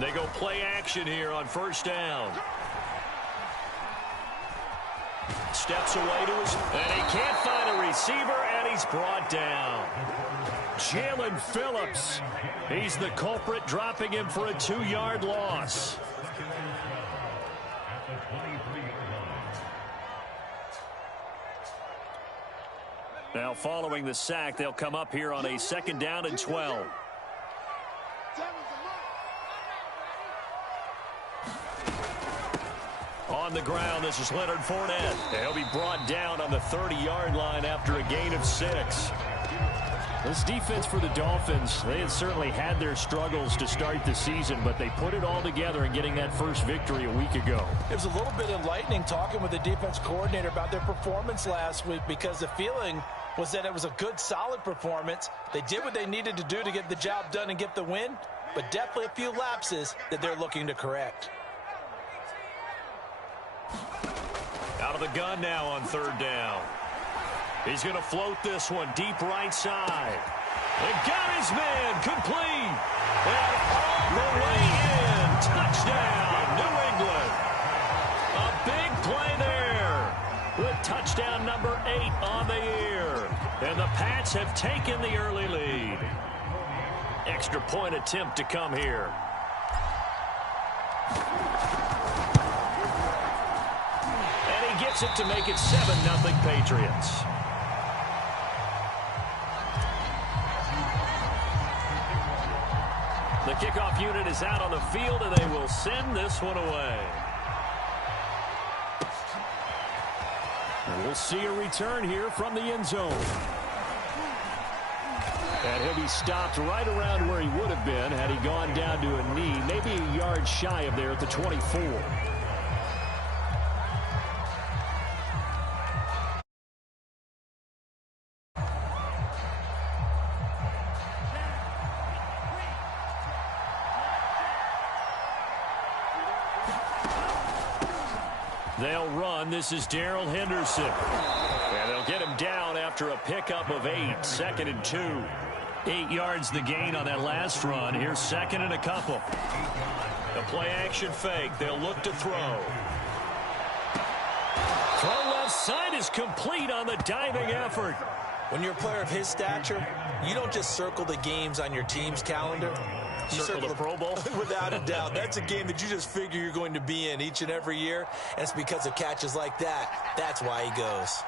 They go play action here on first down. Steps away to his, and he can't find a receiver, and he's brought down. Jalen Phillips, he's the culprit, dropping him for a 2-yard loss. Now following the sack, they'll come up here on a 2nd down and 12. On the ground, this is Leonard Fournette. He'll be brought down on the 30-yard line after a gain of 6. This defense for the Dolphins, they had certainly had their struggles to start the season, but they put it all together in getting that first victory a week ago. It was a little bit enlightening talking with the defense coordinator about their performance last week, because the feeling was that it was a good, solid performance. They did what they needed to do to get the job done and get the win, but definitely a few lapses that they're looking to correct. Out of the gun now on 3rd down. He's going to float this one deep right side. And got his man complete. And all the way in. Touchdown, New England. A big play there with touchdown number 8 on the year. And the Pats have taken the early lead. Extra point attempt to come here. And he gets it to make it 7-0 Patriots. The kickoff unit is out on the field, and they will send this one away. And we'll see a return here from the end zone. And he'll be stopped right around where he would have been had he gone down to a knee, maybe a yard shy of there at the 24. They'll run. This is Darrell Henderson. And they'll get him down after a pickup of 8. 2nd and 2. 8 yards the gain on that last run. Here's 2nd and a couple. The play action fake. They'll look to throw. Throw left side is complete on the diving effort. When you're a player of his stature, you don't just circle the games on your team's calendar. You circle the Pro Bowl? Without a doubt. That's a game that you just figure you're going to be in each and every year. And it's because of catches like that. That's why he goes.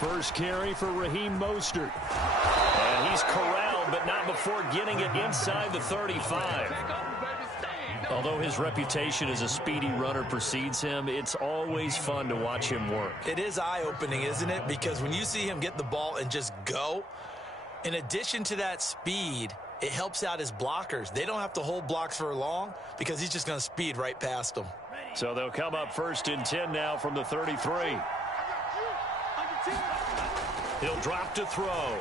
First carry for Raheem Mostert. And he's corralled, but not before getting it inside the 35. Although his reputation as a speedy runner precedes him, it's always fun to watch him work. It is eye-opening, isn't it? Because when you see him get the ball and just go, in addition to that speed, it helps out his blockers. They don't have to hold blocks for long because he's just going to speed right past them. So they'll come up 1st and 10 now from the 33. He'll drop to throw.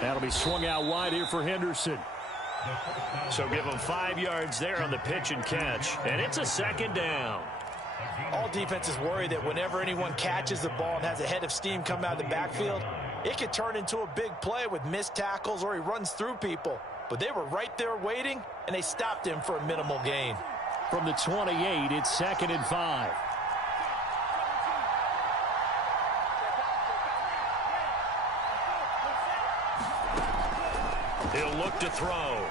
That'll be swung out wide here for Henderson. So give him 5 yards there on the pitch and catch. And it's a 2nd down. All defenses worry that whenever anyone catches the ball and has a head of steam come out of the backfield, it could turn into a big play with missed tackles or he runs through people. But they were right there waiting, and they stopped him for a minimal gain. From the 28, it's 2nd and 5. He'll look to throw.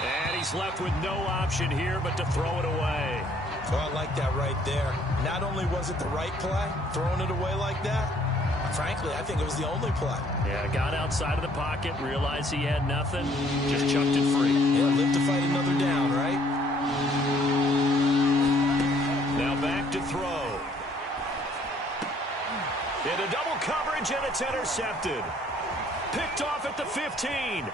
And he's left with no option here but to throw it away. Oh, I like that right there. Not only was it the right play, throwing it away like that, frankly, I think it was the only play. Yeah, got outside of the pocket, realized he had nothing, just chucked it free. Yeah, live to fight another down, right? Now back to throw. Into double coverage, and it's intercepted. Picked off at the 15.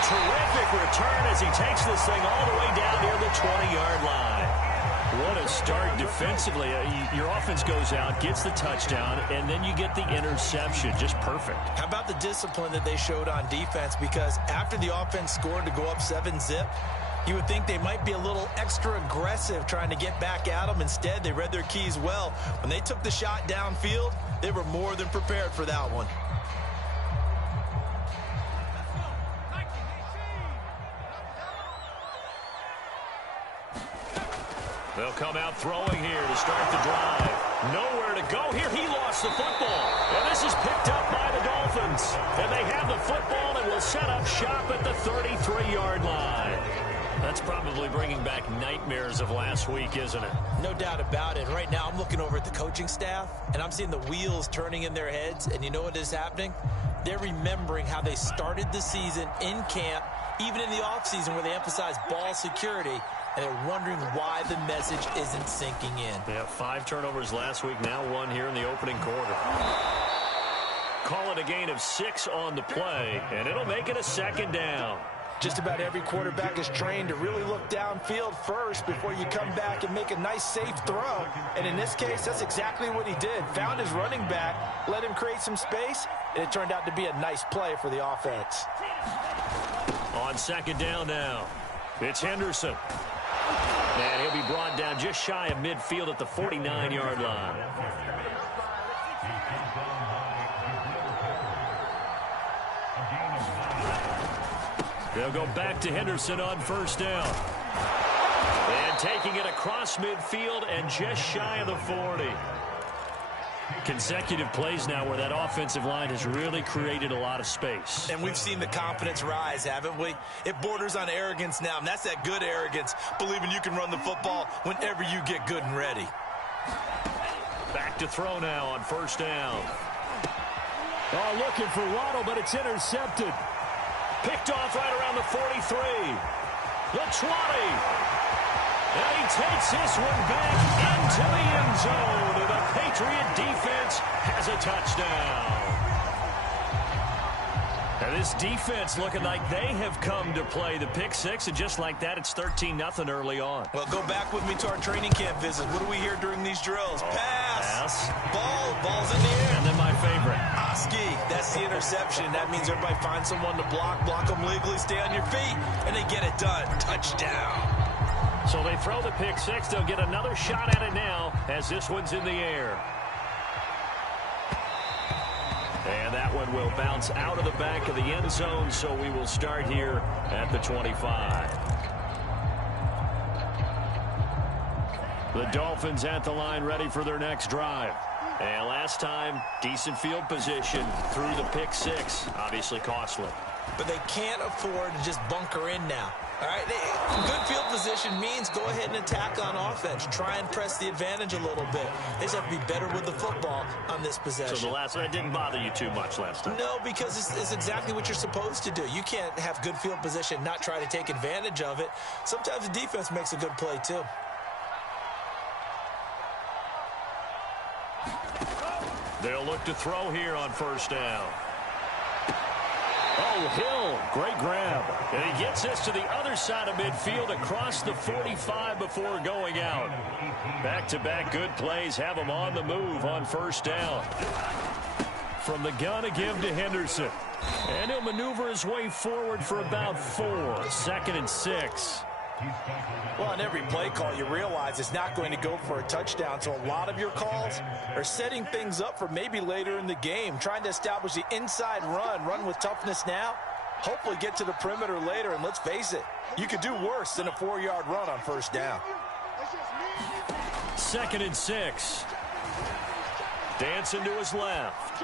Terrific return as he takes this thing all the way down near the 20-yard line. What a start defensively. Your offense goes out, gets the touchdown, and then you get the interception. Just perfect. How about the discipline that they showed on defense? Because after the offense scored to go up 7-zip, You would think they might be a little extra aggressive trying to get back at them. Instead, they read their keys well. When they took the shot downfield, they were more than prepared for that one. They'll come out throwing here to start the drive. Nowhere to go here. He lost the football. And this is picked up by the Dolphins. And they have the football and will set up shop at the 33-yard line. That's probably bringing back nightmares of last week, isn't it? No doubt about it. Right now, I'm looking over at the coaching staff, and I'm seeing the wheels turning in their heads. And you know what is happening? They're remembering how they started the season in camp, even in the offseason where they emphasized ball security, and they're wondering why the message isn't sinking in. They have 5 turnovers last week, now 1 here in the opening quarter. Call it a gain of 6 on the play, and it'll make it a 2nd down. Just about every quarterback is trained to really look downfield first before you come back and make a nice, safe throw. And in this case, that's exactly what he did. Found his running back, let him create some space, and it turned out to be a nice play for the offense. On 2nd down now, it's Henderson. And he'll be brought down just shy of midfield at the 49-yard line. They'll go back to Henderson on 1st down. And taking it across midfield and just shy of the 40. Consecutive plays now where that offensive line has really created a lot of space. And we've seen the confidence rise, haven't we? It borders on arrogance now, and that's that good arrogance, believing you can run the football whenever you get good and ready. Back to throw now on 1st down. Oh, looking for Waddle, but it's intercepted. Picked off right around the 43. The 20. And he takes this one back into the end zone. And the Patriot defense has a touchdown. And this defense looking like they have come to play the pick 6. And just like that, it's 13-0 early on. Well, go back with me to our training camp visit. What do we hear during these drills? Pass. Ball's in the air. And then my favorite. Oski. That's the interception. That means everybody finds someone to block them legally, stay on your feet, and they get it done. Touchdown. So they throw the pick 6. They'll get another shot at it now as this one's in the air. And that one will bounce out of the back of the end zone, so we will start here at the 25. The Dolphins at the line ready for their next drive. And last time, decent field position through the pick 6. Obviously costly. But they can't afford to just bunker in now. All right, good field position means go ahead and attack on offense. Try and press the advantage a little bit. They just have to be better with the football on this possession. So the last one didn't bother you too much last time? No, because it's exactly what you're supposed to do. You can't have good field position, not try to take advantage of it. Sometimes the defense makes a good play, too. They'll look to throw here on 1st down. Oh, Hill, great grab. And he gets this to the other side of midfield across the 45 before going out. Back-to-back good plays have him on the move on 1st down. From the gun to give to Henderson. And he'll maneuver his way forward for about 4. 2nd and 6. Well, on every play call, you realize it's not going to go for a touchdown. So a lot of your calls are setting things up for maybe later in the game, trying to establish the inside run with toughness now, hopefully get to the perimeter later. And let's face it, you could do worse than a 4-yard run on 1st down. 2nd and 6. Dancing to his left.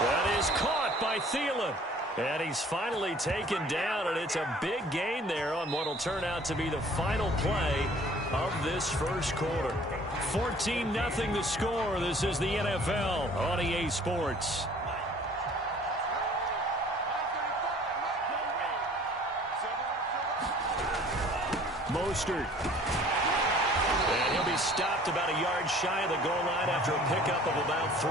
That is caught by Thielen. And he's finally taken down, and it's a big gain there on what will turn out to be the final play of this first quarter. 14-0 the score. This is the NFL on EA Sports. Mostert. And he'll be stopped about a yard shy of the goal line after a pickup of about 3.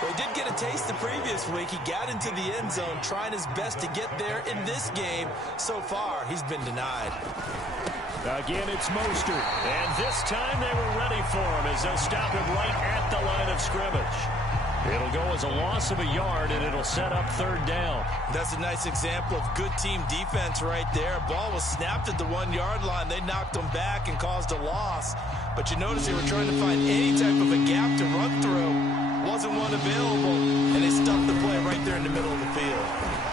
Well, he did get a taste the previous week. He got into the end zone, trying his best to get there in this game. So far, he's been denied. Again, it's Mostert. And this time they were ready for him as they'll stop him right at the line of scrimmage. It'll go as a loss of a yard, and it'll set up third down. That's a nice example of good team defense right there. Ball was snapped at the 1-yard line. They knocked them back and caused a loss. But you notice they were trying to find any type of a gap to run through. Wasn't one available, and they stuffed the play right there in the middle of the field.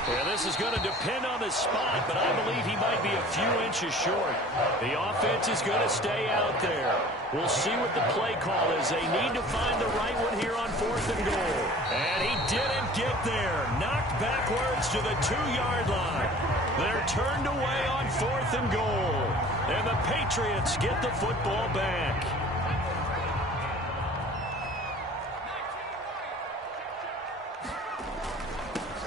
Yeah, this is going to depend on his spot, but I believe he might be a few inches short. The offense is going to stay out there. We'll see what the play call is. They need to find the right one here on 4th and goal. And he didn't get there. Knocked backwards to the 2-yard line. They're turned away on 4th and goal. And the Patriots get the football back.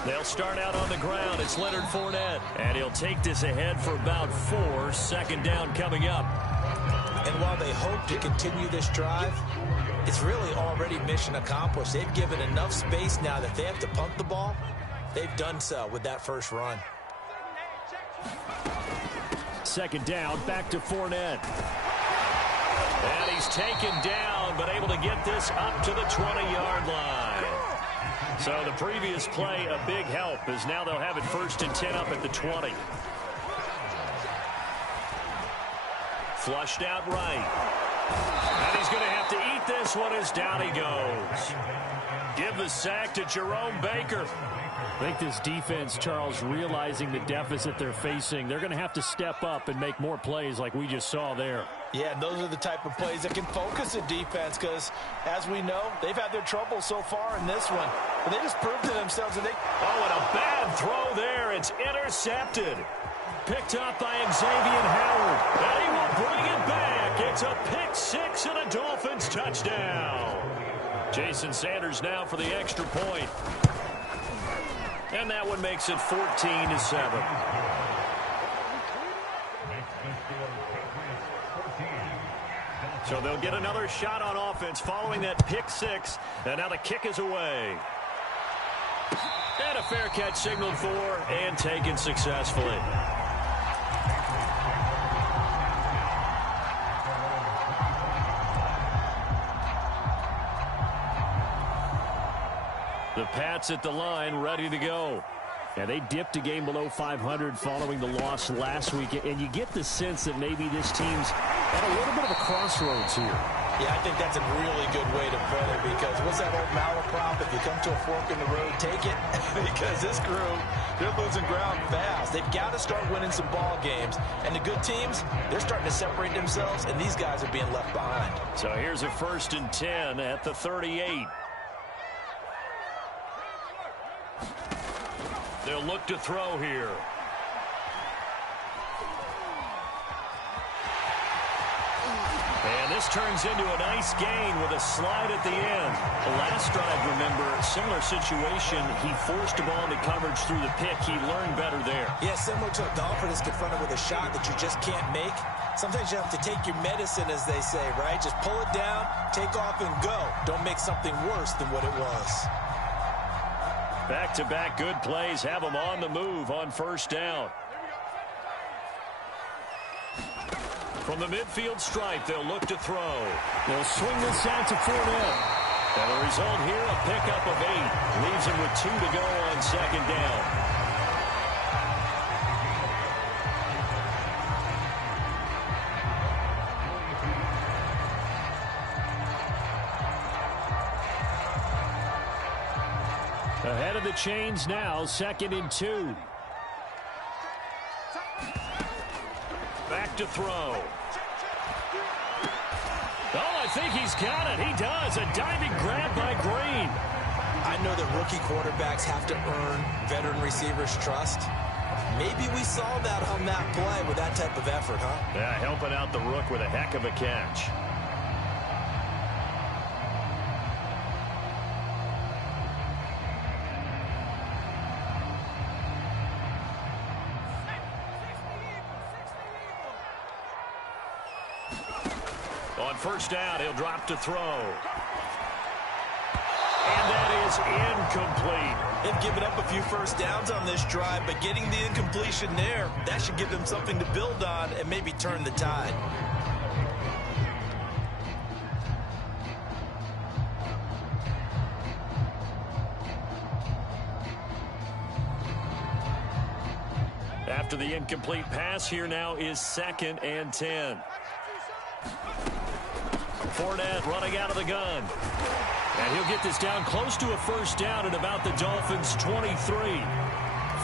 They'll start out on the ground. It's Leonard Fournette. And he'll take this ahead for about 4. Second down coming up. And while they hope to continue this drive, it's really already mission accomplished. They've given enough space now that they have to punt the ball. They've done so with that first run. Second down, back to Fournette. And he's taken down, but able to get this up to the 20-yard line. So the previous play, a big help, as now they'll have it 1st and 10 up at the 20. Flushed out right. And he's going to have to eat this one as down he goes. Give the sack to Jerome Baker. I think this defense, Charles, realizing the deficit they're facing, they're going to have to step up and make more plays like we just saw there. Yeah, and those are the type of plays that can focus a defense because, as we know, they've had their trouble so far in this one. But they just proved to themselves that they... Oh, and a bad throw there. It's intercepted. Picked up by Xavier Howard. And he will bring it back. It's a pick 6 and a Dolphins touchdown. Jason Sanders now for the extra point. And that one makes it 14-7. So they'll get another shot on offense following that pick 6. And now the kick is away. And a fair catch signaled for and taken successfully. The Pats at the line, ready to go. Yeah, they dipped a game below 500 following the loss last week, and you get the sense that maybe this team's at a little bit of a crossroads here. Yeah, I think that's a really good way to put it because what's that old malaprop? If you come to a fork in the road, take it. Because this crew, they're losing ground fast. They've got to start winning some ball games. And the good teams, they're starting to separate themselves, and these guys are being left behind. So here's a 1st and 10 at the 38. They'll look to throw here. And this turns into a nice gain with a slide at the end. The last drive, remember, similar situation. He forced a ball into coverage through the pick. He learned better there. Yeah, similar to a golfer that's confronted with a shot that you just can't make. Sometimes you have to take your medicine, as they say, right? Just pull it down, take off, and go. Don't make something worse than what it was. Back-to-back good plays have them on the move on 1st down. From the midfield stripe, they'll look to throw. They'll swing this out to Fournette. And the result here, a pickup of 8. Leaves him with 2 to go on 2nd down. Ahead of the chains now, 2nd and 2. Back to throw. Oh, I think he's got it. He does. A diving grab by Green. I know that rookie quarterbacks have to earn veteran receivers' trust. Maybe we saw that on that play with that type of effort, huh? Yeah, helping out the rook with a heck of a catch. On 1st down, he'll drop to throw. And that is incomplete. They've given up a few 1st downs on this drive, but getting the incompletion there, that should give them something to build on and maybe turn the tide. After the incomplete pass, here now is 2nd and 10. Fournette running out of the gun. And he'll get this down close to a first down at about the Dolphins' 23.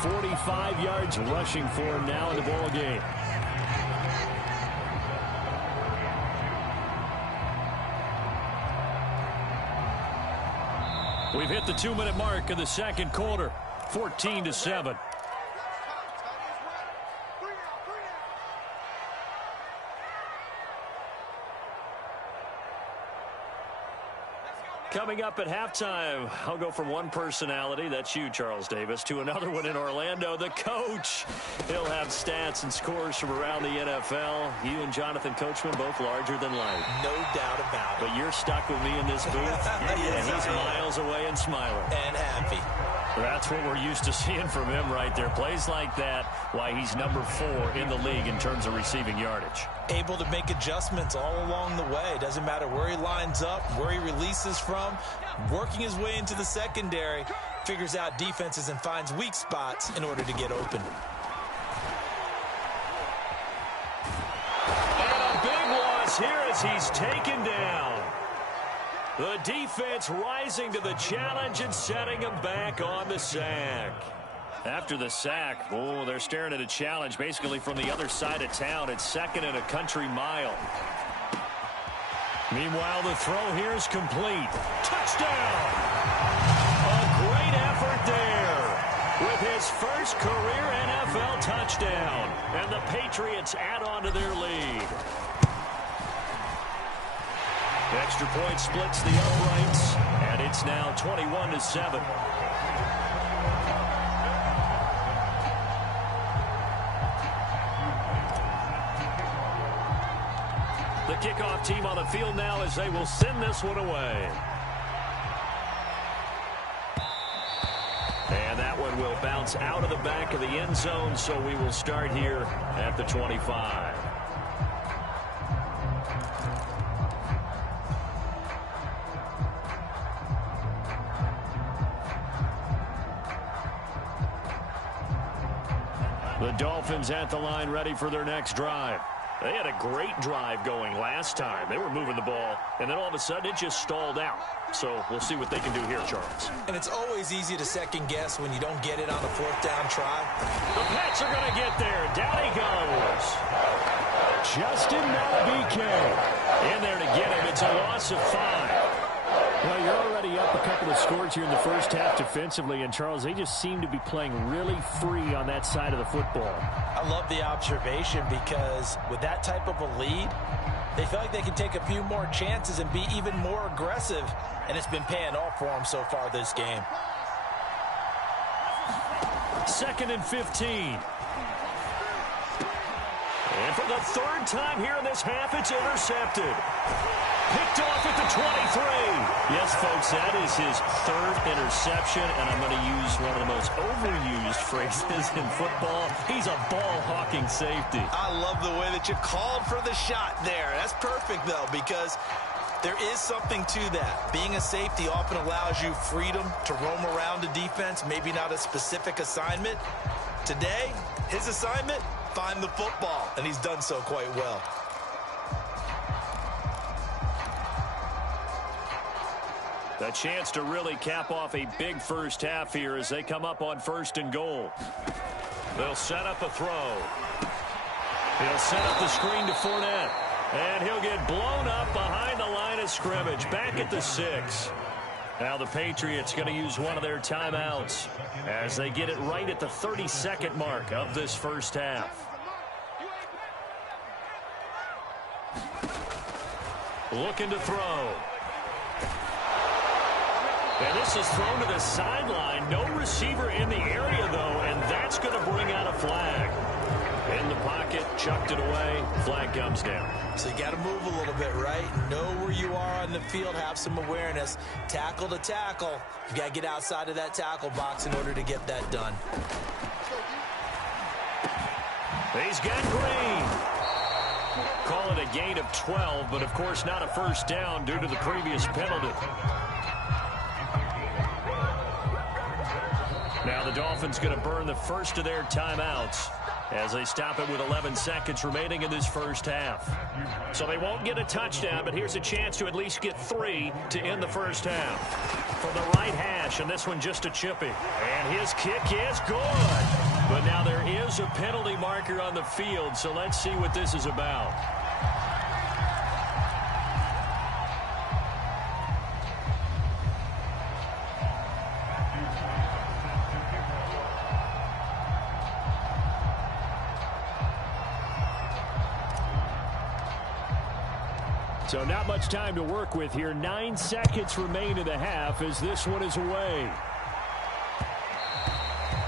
45 yards rushing for him now in the ball game. We've hit the 2-minute mark of the second quarter. 14-7. Coming up at halftime, I'll go from one personality, that's you, Charles Davis, to another one in Orlando, the coach. He'll have stats and scores from around the NFL. You and Jonathan Coachman both larger than life. No doubt about it. But you're stuck with me in this booth. Yes, and he's miles away and smiling. And happy. That's what we're used to seeing from him right there. Plays like that, why he's number 4 in the league in terms of receiving yardage. Able to make adjustments all along the way. Doesn't matter where he lines up, where he releases from. Working his way into the secondary, figures out defenses and finds weak spots in order to get open. And a big loss here as he's taken down. The defense rising to the challenge and setting him back on the sack. After the sack, they're staring at a challenge basically from the other side of town. It's 2nd and a country mile. Meanwhile, the throw here is complete. Touchdown! A great effort there with his first career NFL touchdown. And the Patriots add on to their lead. Extra point splits the uprights, and it's now 21-7. The kickoff team on the field now as they will send this one away. And that one will bounce out of the back of the end zone, so we will start here at the 25. The Dolphins at the line ready for their next drive. They had a great drive going last time. They were moving the ball, and then all of a sudden it just stalled out. So we'll see what they can do here, Charles. And it's always easy to second guess when you don't get it on a 4th down try. The Pats are going to get there. Down he goes. Justin Malabike in there to get him. It's a loss of 5. Well, you're already up a couple of scores here in the first half defensively, and Charles, they just seem to be playing really free on that side of the football. I love the observation because with that type of a lead, they feel like they can take a few more chances and be even more aggressive, and it's been paying off for them so far this game. 2nd and 15. And for the 3rd time here in this half, it's intercepted. Picked off at the 23. Yes, folks, that is his 3rd interception, and I'm going to use one of the most overused phrases in football. He's a ball-hawking safety. I love the way that you called for the shot there. That's perfect, though, because there is something to that. Being a safety often allows you freedom to roam around the defense, maybe not a specific assignment. Today, his assignment, find the football, and he's done so quite well. A chance to really cap off a big first half here as they come up on 1st and goal. They'll set up a throw. He'll set up the screen to Fournette. And he'll get blown up behind the line of scrimmage. Back at the 6. Now the Patriots going to use one of their timeouts as they get it right at the 32nd mark of this first half. Looking to throw. And this is thrown to the sideline. No receiver in the area, though, and that's going to bring out a flag. In the pocket, chucked it away. Flag comes down. So you got to move a little bit, right? Know where you are on the field, have some awareness. Tackle to tackle. You got to get outside of that tackle box in order to get that done. He's got Green. Call it a gain of 12, but of course not a first down due to the previous penalty. Now the Dolphins going to burn the first of their timeouts as they stop it with 11 seconds remaining in this first half. So they won't get a touchdown, but here's a chance to at least get 3 to end the first half. From the right hash, and this one just a chippy. And his kick is good. But now there is a penalty marker on the field, so let's see what this is about. So not much time to work with here. 9 seconds remain in the half as this one is away.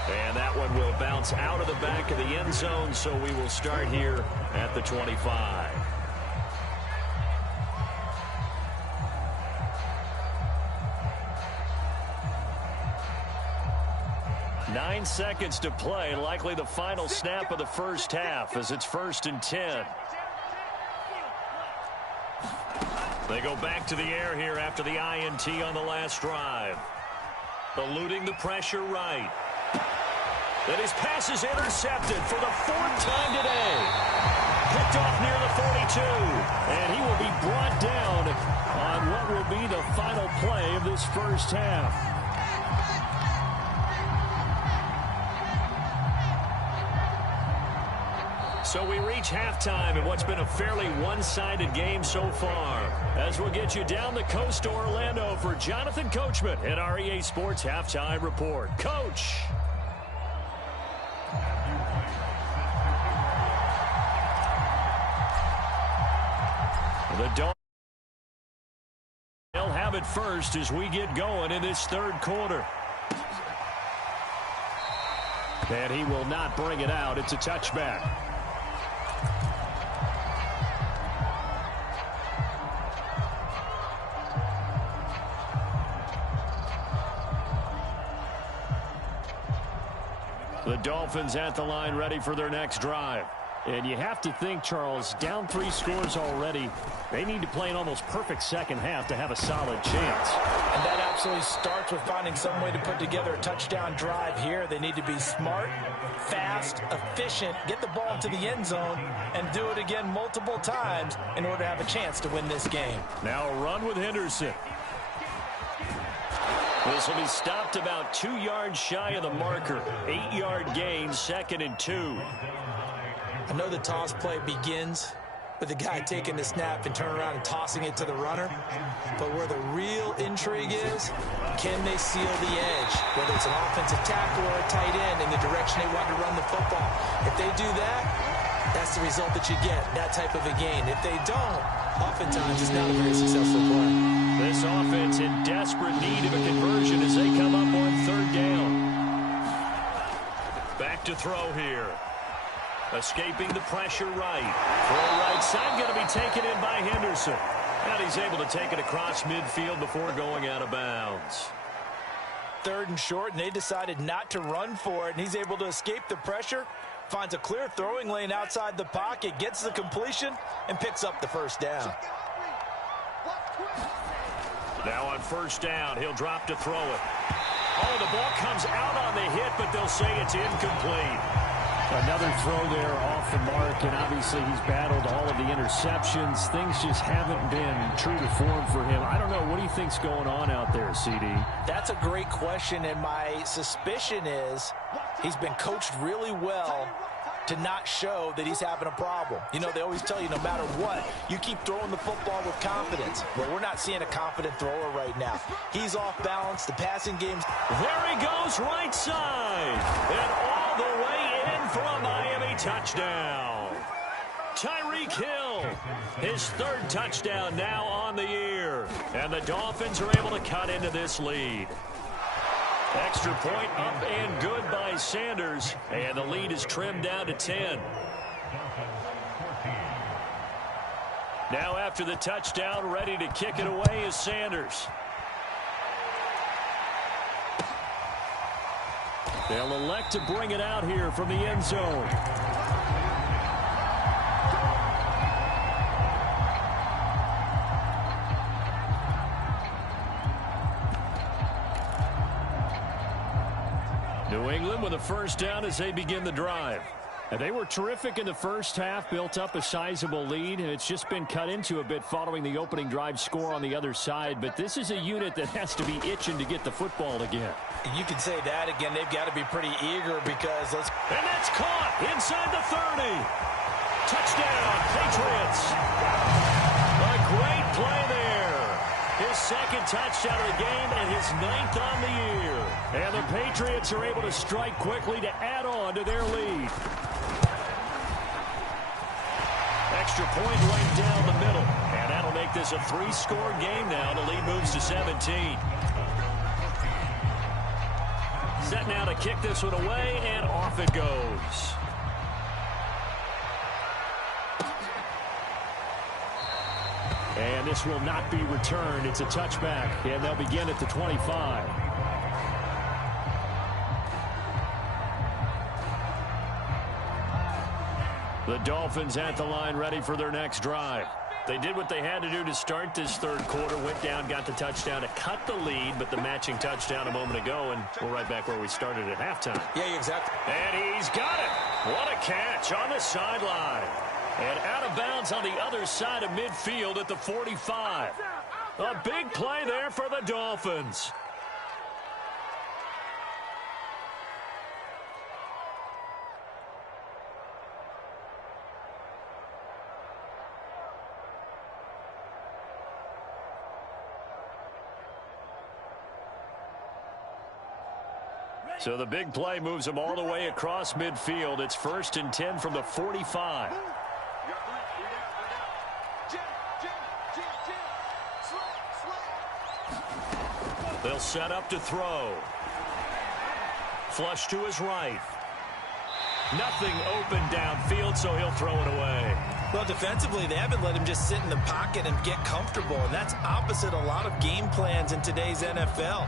And that one will bounce out of the back of the end zone, so we will start here at the 25. Nine seconds to play, likely the final snap of the first half as it's 1st and 10. They go back to the air here after the INT on the last drive. Eluding the pressure right. That his pass is intercepted for the 4th time today. Picked off near the 42. And he will be brought down on what will be the final play of this first half. So we reach halftime in what's been a fairly one-sided game so far. As we'll get you down the coast to Orlando for Jonathan Coachman at our EA Sports Halftime Report. Coach. The Dolphins will have it first as we get going in this third quarter. And he will not bring it out. It's a touchback. The Dolphins at the line ready for their next drive. And you have to think, Charles, down 3 scores already. They need to play an almost perfect second half to have a solid chance. And that absolutely starts with finding some way to put together a touchdown drive here. They need to be smart, fast, efficient, get the ball into the end zone, and do it again multiple times in order to have a chance to win this game. Now a run with Henderson. This will be stopped about 2 yards shy of the marker. 8-yard gain, 2nd and 2. I know the toss play begins with the guy taking the snap and turning around and tossing it to the runner. But where the real intrigue is, can they seal the edge? Whether it's an offensive tackle or a tight end in the direction they want to run the football. If they do that, that's the result that you get, that type of a gain. If they don't, oftentimes it's not a very successful play. This offense in desperate need of a conversion as they come up on 3rd down. Back to throw here. Escaping the pressure right. Throw right side going to be taken in by Henderson. And he's able to take it across midfield before going out of bounds. 3rd and short, and they decided not to run for it, and he's able to escape the pressure, finds a clear throwing lane outside the pocket, gets the completion, and picks up the 1st down. Now on 1st down, he'll drop to throw it. Oh, the ball comes out on the hit, but they'll say it's incomplete. Another throw there off the mark, and obviously he's battled all of the interceptions. Things just haven't been true to form for him. I don't know. What do you think's going on out there, CD? That's a great question, and my suspicion is he's been coached really well to not show that he's having a problem. You know, they always tell you no matter what, you keep throwing the football with confidence. Well, we're not seeing a confident thrower right now. He's off balance. The passing game's... There he goes, right side. And all the way in for a Miami touchdown. Tyreek Hill, his 3rd touchdown now on the year. And the Dolphins are able to cut into this lead. Extra point up and good by Sanders. And the lead is trimmed down to 10. Now after the touchdown, ready to kick it away is Sanders. They'll elect to bring it out here from the end zone. New England with a first down as they begin the drive. And they were terrific in the first half, built up a sizable lead, and it's just been cut into a bit following the opening drive score on the other side. But this is a unit that has to be itching to get the football again. You can say that again. They've got to be pretty eager because let's... And that's caught inside the 30. Touchdown, Patriots. A great play there. His second touchdown of the game and his 9th on the year. And the Patriots are able to strike quickly to add on to their lead. Extra point right down the middle. And that'll make this a 3-score game now. The lead moves to 17. Set now to kick this one away, and off it goes. And this will not be returned. It's a touchback, and they'll begin at the 25. The Dolphins at the line ready for their next drive. They did what they had to do to start this third quarter, went down, got the touchdown to cut the lead, but the matching touchdown a moment ago, and we're right back where we started at halftime. Yeah, exactly. And he's got it. What a catch on the sideline. And out of bounds on the other side of midfield at the 45. A big play there for the Dolphins. So the big play moves them all the way across midfield. It's 1st and 10 from the 45. They'll set up to throw. Flush to his right. Nothing open downfield, so he'll throw it away. Well, defensively, they haven't let him just sit in the pocket and get comfortable, and that's opposite a lot of game plans in today's NFL.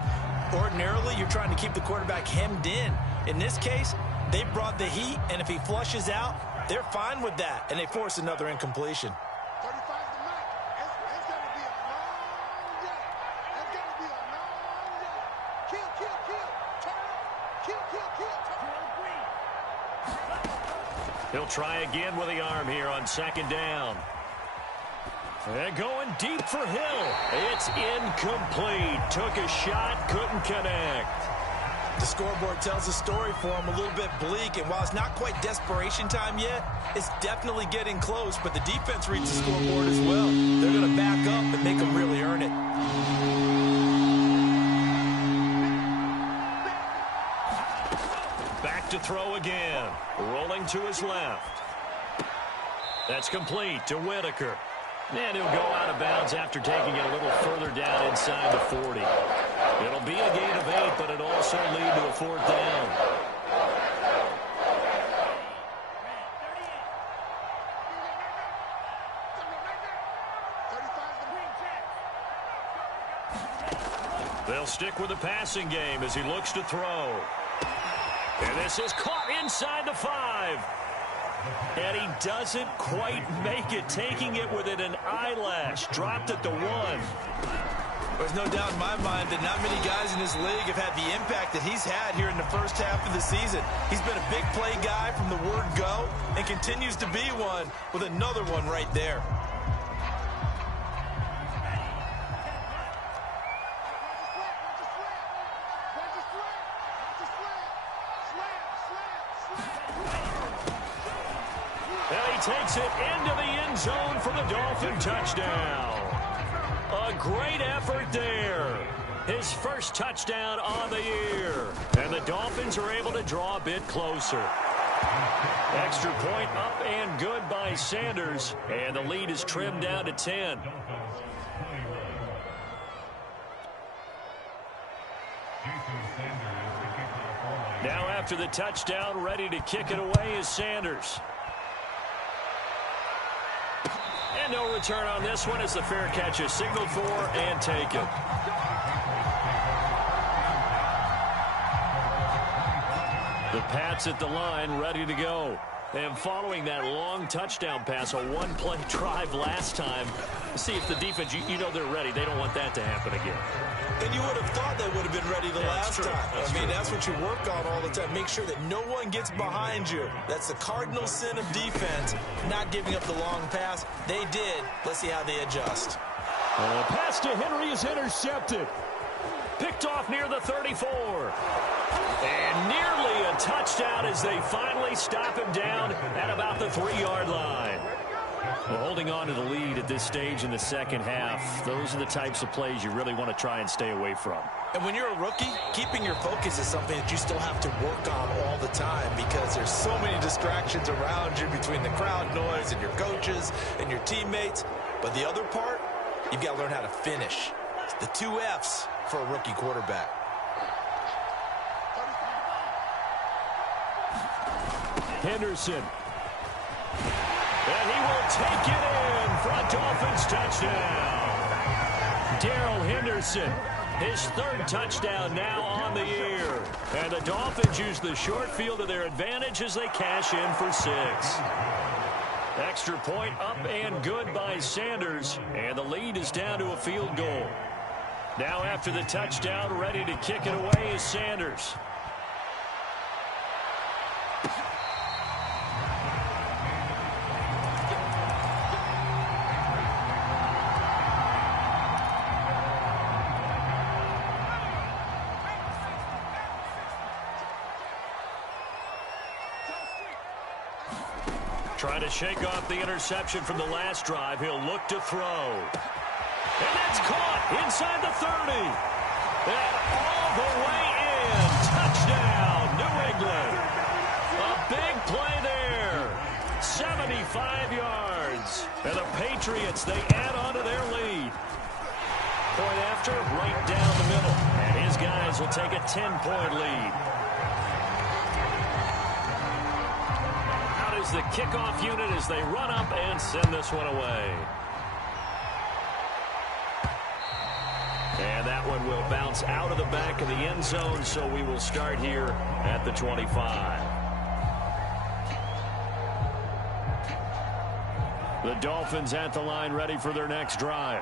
Ordinarily, you're trying to keep the quarterback hemmed in. In this case, they brought the heat, and if he flushes out, they're fine with that, and they force another incompletion. 35 to Mike. It's going to be a long day. It's going to be a long day. Kill, kill, kill. Turn. Kill, kill, kill. Turn. He'll try again with the arm here on 2nd down. And going deep for Hill. It's incomplete. Took a shot, couldn't connect. The scoreboard tells a story for him, a little bit bleak, and while it's not quite desperation time yet, it's definitely getting close, but the defense reads the scoreboard as well. They're going to back up and make them really earn it. Back to throw again. Rolling to his left. That's complete to Whitaker. And he'll go out of bounds after taking it a little further down inside the 40. It'll be a gain of 8, but it'll also lead to a 4th down. They'll stick with the passing game as he looks to throw. And this is caught inside the 5. And he doesn't quite make it, taking it within an eyelash. Dropped at the 1. There's no doubt in my mind that not many guys in this league have had the impact that he's had here in the first half of the season. He's been a big play guy from the word go and continues to be one with another one right there. Takes it into the end zone for the Dolphin touchdown. A great effort there. His first touchdown on the year. And the Dolphins are able to draw a bit closer. Extra point up and good by Sanders. And the lead is trimmed down to 10. Now after the touchdown, ready to kick it away is Sanders. And no return on this one as the fair catch is signaled for and taken. The Pats at the line ready to go. And following that long touchdown pass, a one-play drive last time, see if the defense, you know they're ready. They don't want that to happen again. And you would have thought they would have been ready the last time. That's what you work on all the time. Make sure that no one gets behind you. That's the cardinal sin of defense, not giving up the long pass. They did. Let's see how they adjust. The pass to Henry is intercepted. Picked off near the 34. And nearly a touchdown as they finally stop him down at about the 3-yard line. Well, holding on to the lead at this stage in the second half, those are the types of plays you really want to try and stay away from. And when you're a rookie, keeping your focus is something that you still have to work on all the time because there's so many distractions around you between the crowd noise and your coaches and your teammates. But the other part, you've got to learn how to finish. It's the 2 F's for a rookie quarterback. Henderson. And he will take it in for a Dolphins touchdown. Darrell Henderson, his 3rd touchdown now on the year. And the Dolphins use the short field to their advantage as they cash in for 6. Extra point up and good by Sanders. And the lead is down to a field goal. Now after the touchdown, ready to kick it away is Sanders. Trying to shake off the interception from the last drive. He'll look to throw. And that's caught inside the 30. And all the way in. Touchdown, New England. A big play there. 75 yards. And the Patriots, they add on to their lead. Point after, right down the middle. And his guys will take a 10-point lead. Out is the kickoff unit as they run up and send this one away. And that one will bounce out of the back of the end zone, so we will start here at the 25. The Dolphins at the line, ready for their next drive.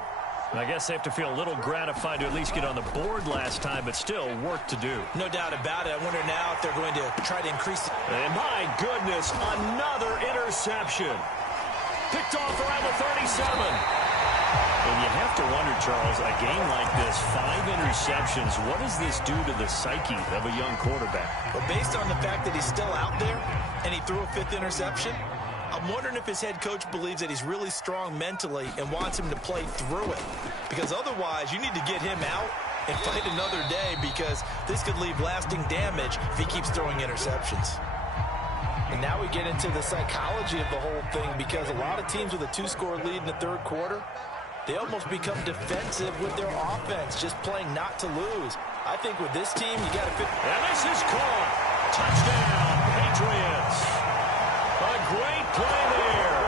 And I guess they have to feel a little gratified to at least get on the board last time, but still work to do. No doubt about it. I wonder now if they're going to try to increase it. And my goodness, another interception. Picked off around the 37. And you have to wonder, Charles, a game like this, 5 interceptions, what does this do to the psyche of a young quarterback? Well, based on the fact that he's still out there and he threw a 5th interception, I'm wondering if his head coach believes that he's really strong mentally and wants him to play through it. Because otherwise, you need to get him out and fight another day because this could leave lasting damage if he keeps throwing interceptions. And now we get into the psychology of the whole thing because a lot of teams with a 2-score lead in the 3rd quarter, they almost become defensive with their offense, just playing not to lose. I think with this team, you got to fit. And this is caught. Touchdown, Patriots. A great play there.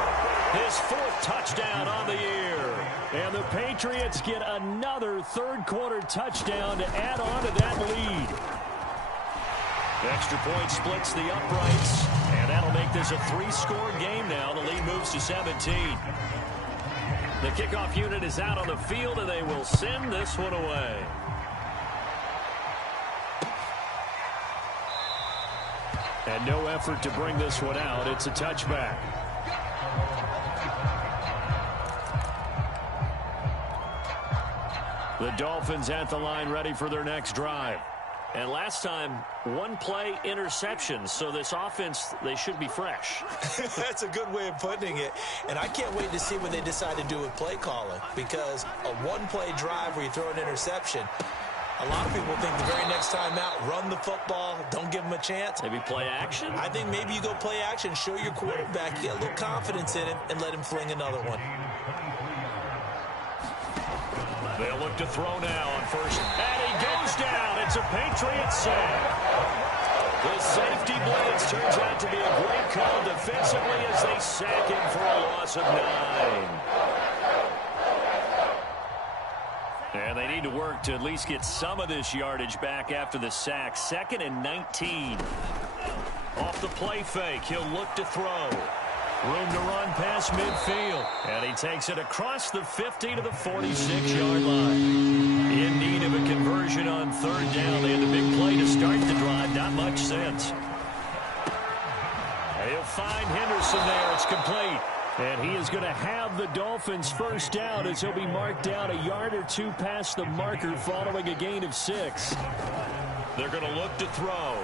His 4th touchdown on the year. And the Patriots get another 3rd quarter touchdown to add on to that lead. Extra point splits the uprights. And that'll make this a 3-score game now. The lead moves to 17. The kickoff unit is out on the field, and they will send this one away. And no effort to bring this one out. It's a touchback. The Dolphins at the line, ready for their next drive. And last time, 1-play interception. So this offense, they should be fresh. That's a good way of putting it. And I can't wait to see what they decide to do with play calling. Because a 1-play drive where you throw an interception, a lot of people think the very next time out, run the football, don't give them a chance. Maybe play action? I think maybe you go play action, show your quarterback, you get a little confidence in him, and let him fling another one. They'll look to throw now on first. And he goes down. It's a Patriot sack. The safety blitz turns out to be a great call defensively as they sack him for a loss of 9. And they need to work to at least get some of this yardage back after the sack. 2nd and 19. Off the play fake, he'll look to throw. Room to run past midfield. And he takes it across the 50 to the 46-yard line. In need of a conversion on third down. They had the big play to start the drive. Not much sense. He'll find Henderson there. It's complete. And he is going to have the Dolphins first down as he'll be marked down a yard or two past the marker following a gain of 6. They're going to look to throw.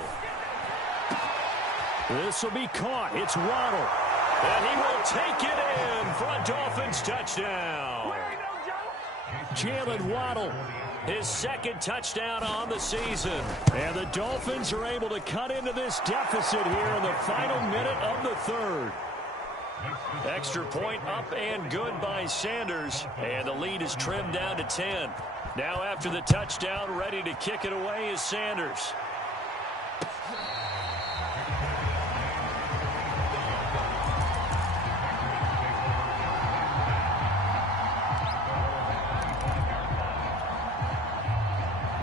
This will be caught. It's Waddle. And he will take it in for a Dolphins touchdown. Jalen Waddle, his second touchdown on the season. And the Dolphins are able to cut into this deficit here in the final minute of the third. Extra point up and good by Sanders. And the lead is trimmed down to 10. Now after the touchdown, ready to kick it away is Sanders.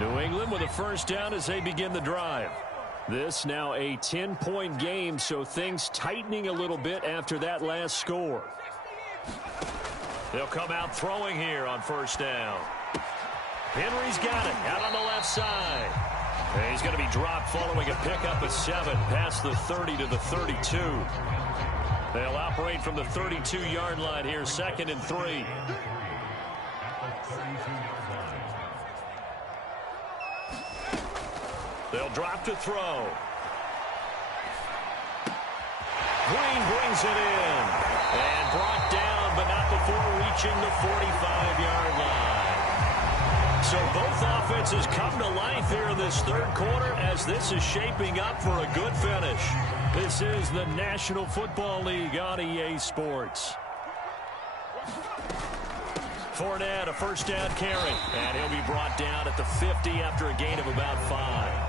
New England with a first down as they begin the drive. This now a 10-point game, so things tightening a little bit after that last score. They'll come out throwing here on first down. Henry's got it out on the left side. And he's going to be dropped following a pickup of 7 past the 30 to the 32. They'll operate from the 32-yard line here, 2nd and 3. They'll drop to throw. Green brings it in. And brought down, but not before reaching the 45-yard line. So both offenses come to life here in this third quarter as this is shaping up for a good finish. This is the National Football League on EA Sports. Fournette, a first down carry. And he'll be brought down at the 50 after a gain of about 5.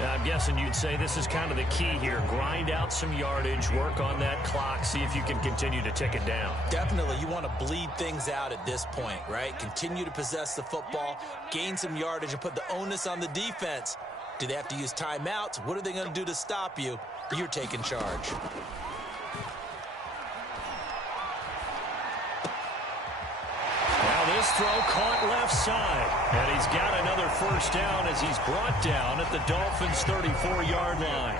I'm guessing you'd say this is kind of the key here. Grind out some yardage, work on that clock, see if you can continue to tick it down. Definitely. You want to bleed things out at this point, right? Continue to possess the football, gain some yardage, and put the onus on the defense. Do they have to use timeouts? What are they going to do to stop you? You're taking charge. This throw caught left side. And he's got another first down as he's brought down at the Dolphins' 34-yard line.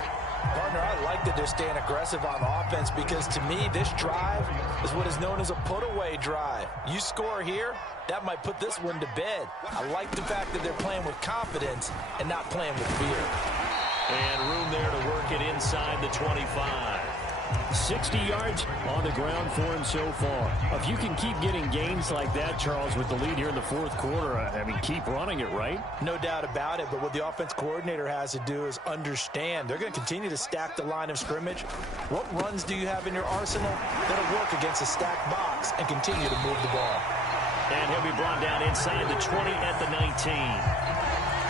Partner, I like that they're staying aggressive on offense because to me, this drive is what is known as a put-away drive. You score here, that might put this one to bed. I like the fact that they're playing with confidence and not playing with fear. And room there to work it inside the 25. 60 yards on the ground for him so far. If you can keep getting gains like that, Charles, with the lead here in the fourth quarter, I mean, keep running it, right? No doubt about it, but what the offense coordinator has to do is understand. They're going to continue to stack the line of scrimmage. What runs do you have in your arsenal that'll work against a stacked box and continue to move the ball? And he'll be brought down inside the 20 at the 19.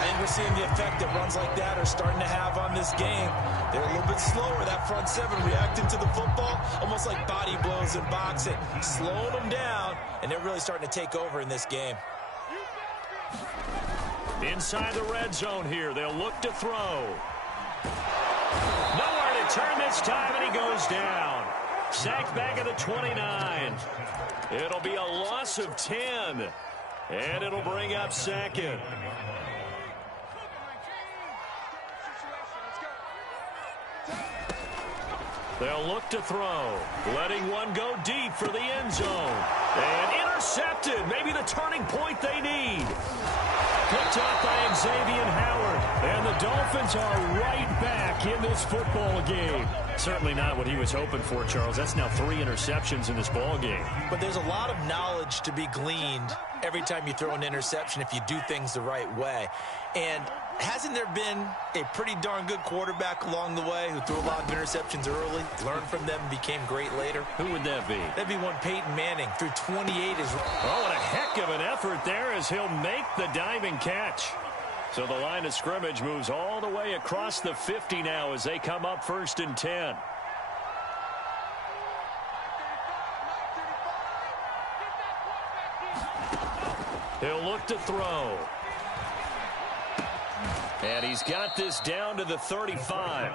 I think we're seeing the effect that runs like that are starting to have on this game. They're a little bit slower, that front seven reacting to the football, almost like body blows in boxing, slowing them down, and they're really starting to take over in this game. Inside the red zone here, they'll look to throw. Nowhere to turn this time, and he goes down. Sacked back at the 29. It'll be a loss of 10, and it'll bring up 2nd. They'll look to throw, letting one go deep for the end zone. And intercepted, maybe the turning point they need. Picked up by Xavier Howard. And the Dolphins are right back in this football game. Certainly not what he was hoping for, Charles. That's now 3 interceptions in this ball game. But there's a lot of knowledge to be gleaned every time you throw an interception if you do things the right way. And hasn't there been a pretty darn good quarterback along the way who threw a lot of interceptions early, learned from them, and became great later? Who would that be? That'd be one Peyton Manning, threw 28 as... Oh, and a heck of an effort there as he'll make the diving catch. So the line of scrimmage moves all the way across the 50 now as they come up 1st and 10. He'll look to throw. And he's got this down to the 35.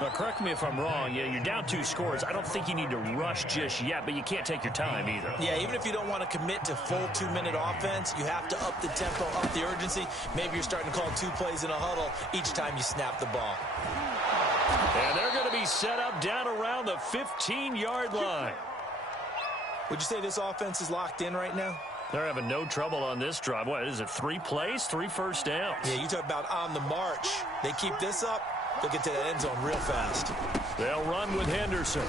Now, correct me if I'm wrong. Yeah, you're down 2 scores. I don't think you need to rush just yet, but you can't take your time either. Yeah, even if you don't want to commit to full 2-minute offense, you have to up the tempo, up the urgency. Maybe you're starting to call 2 plays in a huddle each time you snap the ball. And they're going to be set up down around the 15-yard line. Would you say this offense is locked in right now? They're having no trouble on this drive. What is it, 3 plays, 3 first downs? Yeah, you talk about on the march. They keep this up, they'll get to that end zone real fast. They'll run with Henderson.